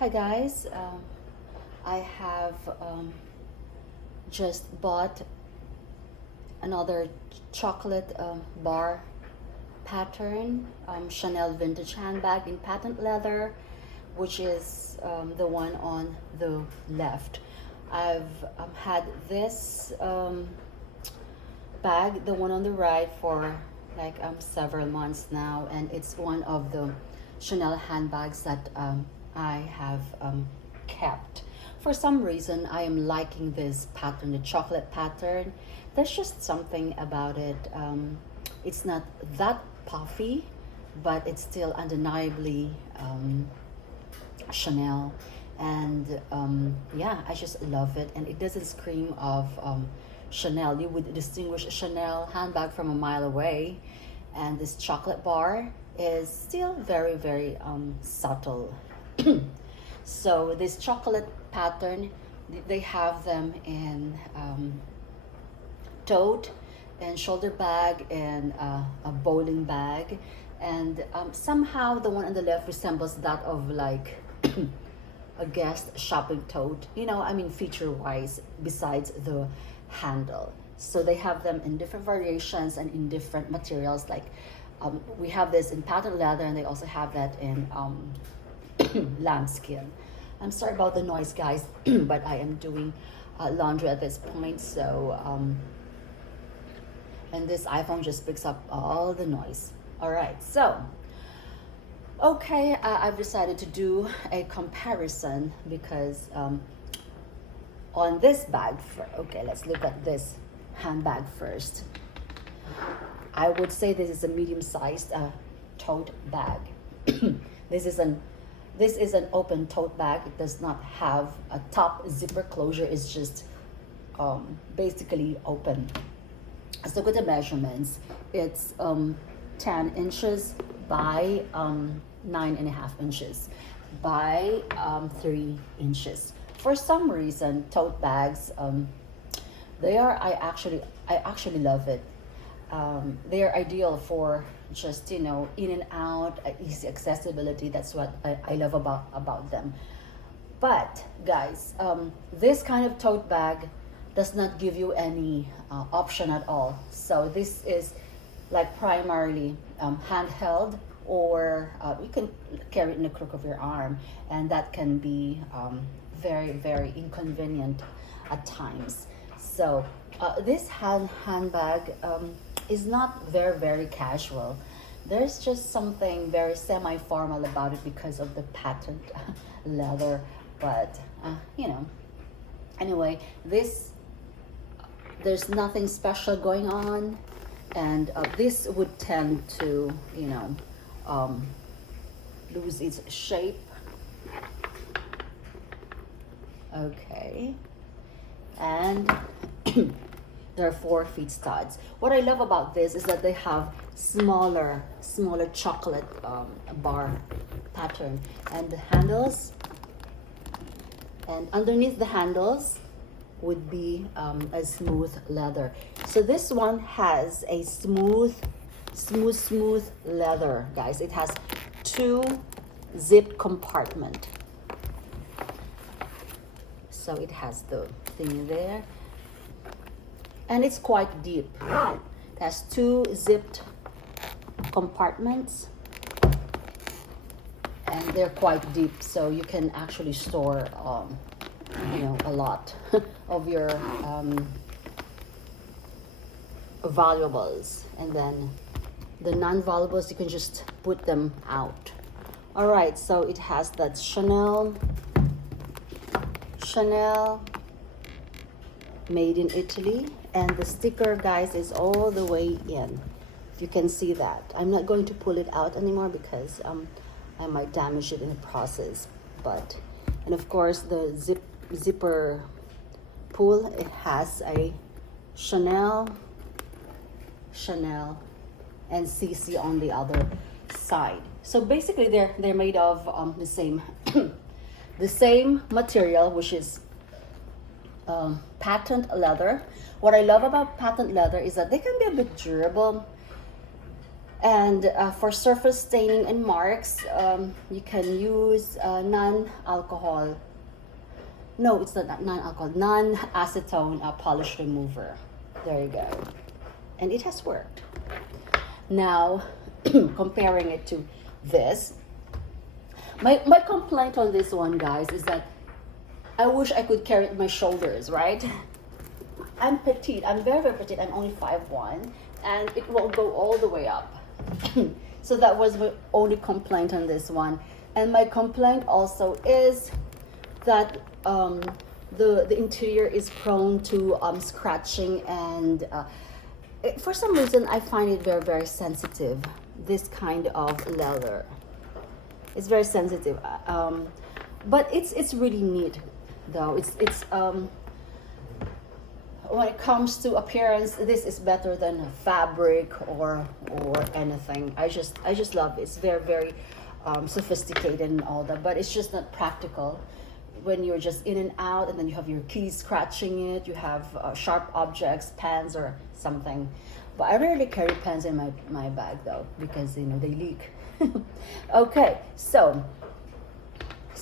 Hi guys, I have just bought another chocolate bar pattern Chanel vintage handbag in patent leather, which is the one on the left. I've had this bag, the one on the right, for like several months now, and it's one of the Chanel handbags that I have kept. For some reason, I am liking this pattern, the chocolate pattern. There's just something about it. It's not that puffy, but it's still undeniably Chanel. And yeah, I just love it. And it doesn't scream of Chanel. You would distinguish a Chanel handbag from a mile away. And this chocolate bar is still very, very subtle. So this chocolate pattern, they have them in tote and shoulder bag and a bowling bag, and somehow the one on the left resembles that of like a guest shopping tote, I mean, feature wise, besides the handle. So they have them in different variations and in different materials, like we have this in patent leather, and they also have that in lambskin. I'm sorry about the noise, guys, but I am doing laundry at this point, so and this iPhone just picks up all the noise. All right, so okay, I've decided to do a comparison because on this bag, okay, let's look at this handbag first. I would say this is a medium-sized tote bag. This is an open tote bag. It does not have a top zipper closure. It's just basically open. Let's look at the measurements. It's 10 inches by 9.5 inches by 3 inches. For some reason, tote bags, I actually love it. They are ideal for just in and out, easy accessibility. That's what I love about them. But guys, this kind of tote bag does not give you any option at all. So this is like primarily handheld, or you can carry it in the crook of your arm, and that can be very, very inconvenient at times. So this handbag is not very, very casual. There's just something very semi-formal about it because of the patent leather. But anyway, there's nothing special going on, and this would tend to lose its shape. Okay, and there are 4 feet studs. What I love about this is that they have smaller chocolate bar pattern, and the handles, and underneath the handles would be a smooth leather. So this one has a smooth leather, guys. It has 2 zip compartment. So it has the thing there, and it's quite deep. It has 2 zipped compartments, and they're quite deep, so you can actually store a lot of your valuables, and then the non-valuables you can just put them out. All right, so it has that Chanel made in Italy, and the sticker, guys, is all the way in. If you can see that. I'm not going to pull it out anymore because I might damage it in the process. But, and of course, the zipper pull, it has a Chanel and CC on the other side. So basically they're made of the same the same material, which is patent leather. What I love about patent leather is that they can be a bit durable, And for surface staining and marks, you can use non-alcohol. No, it's not non-alcohol, non-acetone polish remover. There you go. And it has worked. Now, comparing it to this, my complaint on this one, guys, is that I wish I could carry it on my shoulders, right? I'm petite. I'm very, very petite. I'm only 5'1", and it will go all the way up. So that was my only complaint on this one. And my complaint also is that the interior is prone to scratching, and for some reason I find it very, very sensitive. This kind of leather, it's very sensitive. But it's really neat, though. It's when it comes to appearance, this is better than fabric or anything. I just love it. It's very, very sophisticated and all that, but it's just not practical when you're just in and out, and then you have your keys scratching it. You have sharp objects, pens or something. But I rarely carry pens in my bag, though, because they leak. Okay, so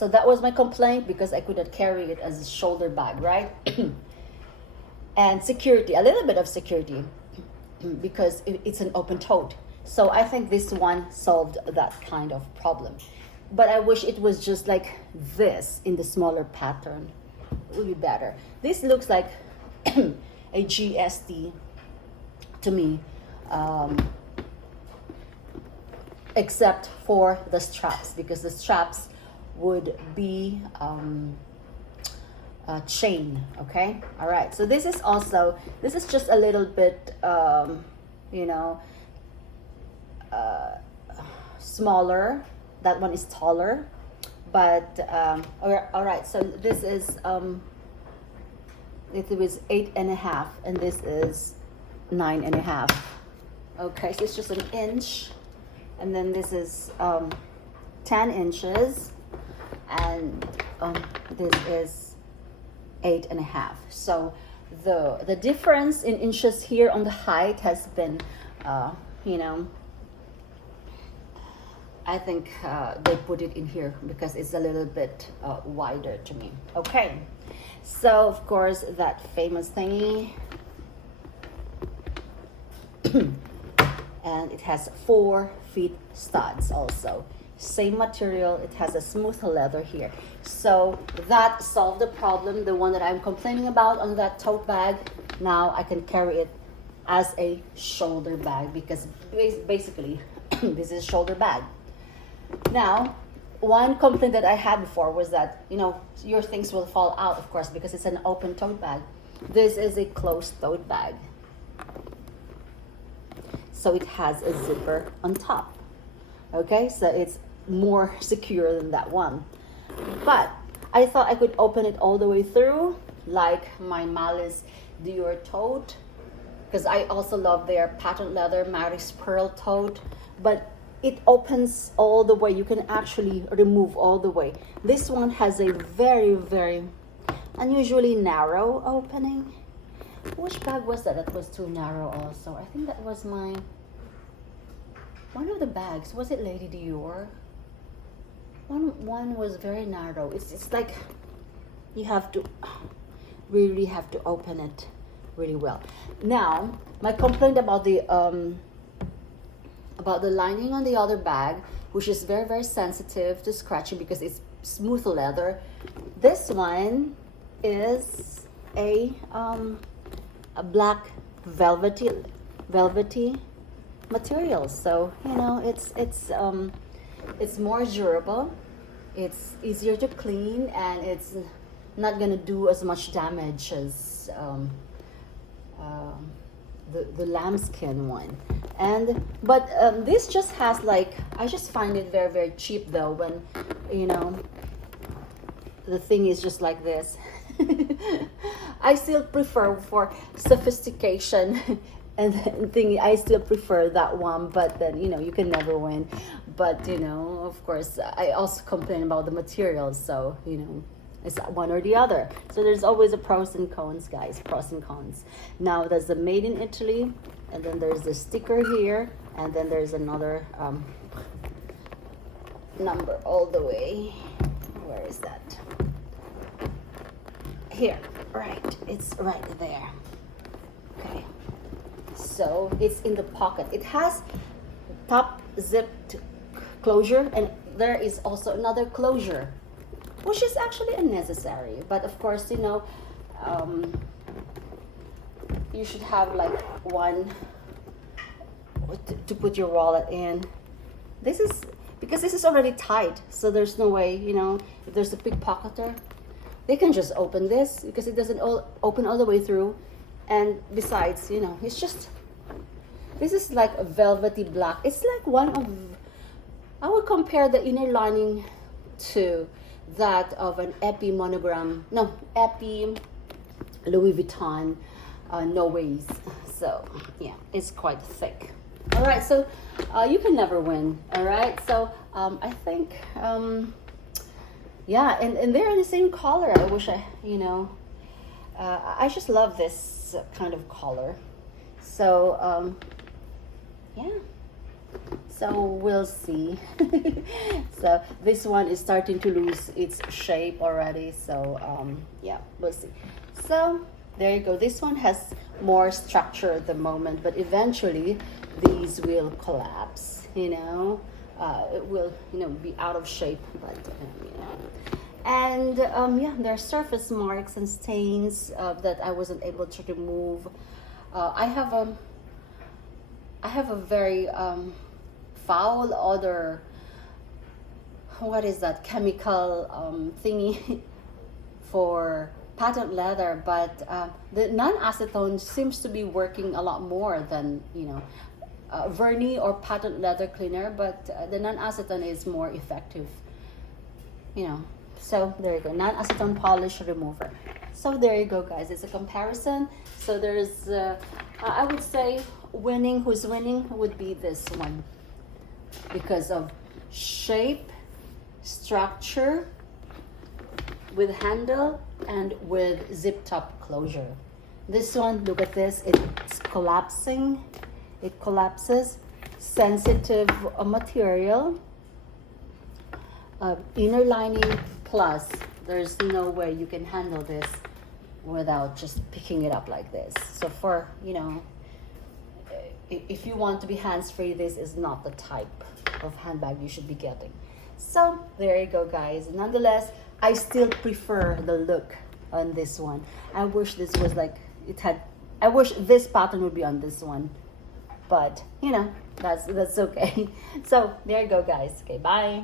that was my complaint, because I could not carry it as a shoulder bag, right? And security, a little bit of security, because it's an open tote. So I think this one solved that kind of problem. But I wish it was just like this in the smaller pattern. It would be better. This looks like a GST to me, except for the straps, because the straps would be chain. Okay, all right. So this is just a little bit smaller. That one is taller, but all right. So this is it was 8.5, and this is 9.5. Okay, so it's just an inch, and then this is 10 inches, and this is 8.5. So the difference in inches here on the height has been I think they put it in here because it's a little bit wider to me. Okay, so of course that famous thingy, and it has 4 feet studs also. Same material, it has a smooth leather here. So that solved the problem, the one that I'm complaining about on that tote bag. Now I can carry it as a shoulder bag, because basically this is a shoulder bag. Now, one complaint that I had before was that, your things will fall out, of course, because it's an open tote bag. This is a closed tote bag. So it has a zipper on top. Okay, so it's more secure than that one. But I thought I could open it all the way through, like my Malice Dior tote, because I also love their patent leather Maris Pearl tote. But it opens all the way. You can actually remove all the way. This one has a very, very unusually narrow opening. Which bag was that? That was too narrow also. I think that was one of the bags. Was it Lady Dior? One was very narrow. It's like you have to really have to open it really well. Now, my complaint about the lining on the other bag, which is very, very sensitive to scratching because it's smooth leather. This one is a black velvety material. So it's more durable. It's easier to clean, and it's not gonna do as much damage as the lambskin one. But this just has I just find it very, very cheap, though, when the thing is just like this. I still prefer, for sophistication and thingy, I still prefer that one, but then you can never win. But of course, I also complain about the materials, so it's one or the other. So there's always a pros and cons, guys. Pros and cons. Now there's the made in Italy, and then there's the sticker here, And then there's another number all the way. Where is that? Here, right, it's right there. Okay, so it's in the pocket. It has top zipped closure, and there is also another closure, which is actually unnecessary. But of course, you know, you should have like one to put your wallet in. This is because this is already tight, so there's no way, you know, if there's a pickpocketer, they can just open this because it doesn't open all the way through. And besides, you know, it's just, this is like a velvety black. It's like one of, I would compare the inner lining to that of an Epi monogram, no, Epi Louis Vuitton No Ways. So yeah, it's quite thick. All right, so you can never win. All right, so I think yeah, and they're in the same color. I wish I, you know, I just love this kind of color. So yeah, so we'll see. So this one is starting to lose its shape already, so yeah, we'll see. So there you go. This one has more structure at the moment, but eventually these will collapse, you know. It will, you know, be out of shape, but you know. And yeah, there are surface marks and stains that I wasn't able to remove. I have a very foul odor. What is that chemical thingy for patent leather? But the non-acetone seems to be working a lot more than, you know, Vernis or patent leather cleaner, but the non-acetone is more effective, you know. So there you go, non-acetone polish remover. So there you go, guys. It's a comparison. So there's I would say who's winning would be this one because of shape, structure, with handle and with zip top closure. This one, look at this, it's collapsing. It collapses. Sensitive material, inner lining, plus there's no way you can handle this without just picking it up like this. So for, you know, if you want to be hands-free, this is not the type of handbag you should be getting. So there you go, guys. Nonetheless, I still prefer the look on this one. I wish this was like, I wish this pattern would be on this one, but you know, that's okay. So there you go, guys. Okay, bye.